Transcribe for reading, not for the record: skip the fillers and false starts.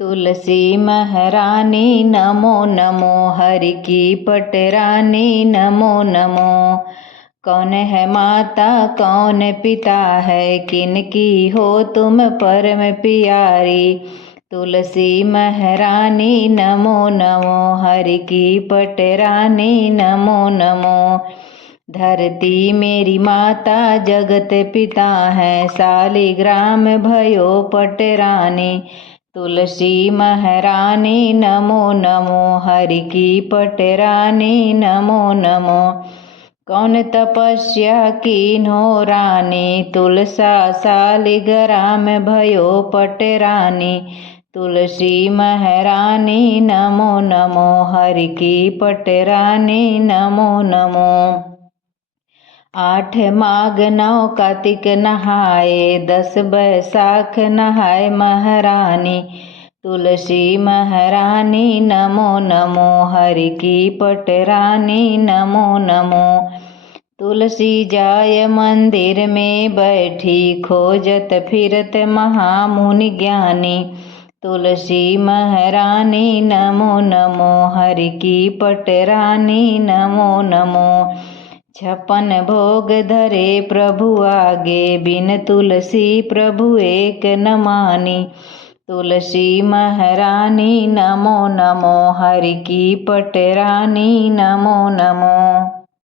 तुलसी महारानी नमो नमो, हरि की पटरानी नमो नमो। कौन है माता कौन पिता है, किनकी हो तुम परम प्यारी। तुलसी महारानी नमो नमो, हरि की पटरानी नमो नमो। धरती मेरी माता जगत पिता है, शालिग्राम भयो पटरानी। तुलसी महारानी नमो नमो, हरि की पटरानी नमो नमो। कौन तपस्या कीन्हो रानी, तुलसा शालिग्राम भयो पटरानी। तुलसी महारानी नमो नमो, हरि की पटरानी नमो नमो। 8 माघ 9 कार्तिक नहाए, 10 बैसाख नहाए महारानी। तुलसी महारानी नमो नमो, हरि की पटरानी नमो नमो। तुलसी जाय मंदिर में बैठी, खोजत फिरत महामुनि ज्ञानी। तुलसी महारानी नमो नमो, हरि की पटरानी नमो नमो। 56 भोग धरे प्रभु आगे, बिन तुलसी प्रभु एक न मानी। तुलसी महारानी नमो नमो, हरि की पटरानी नमो नमो।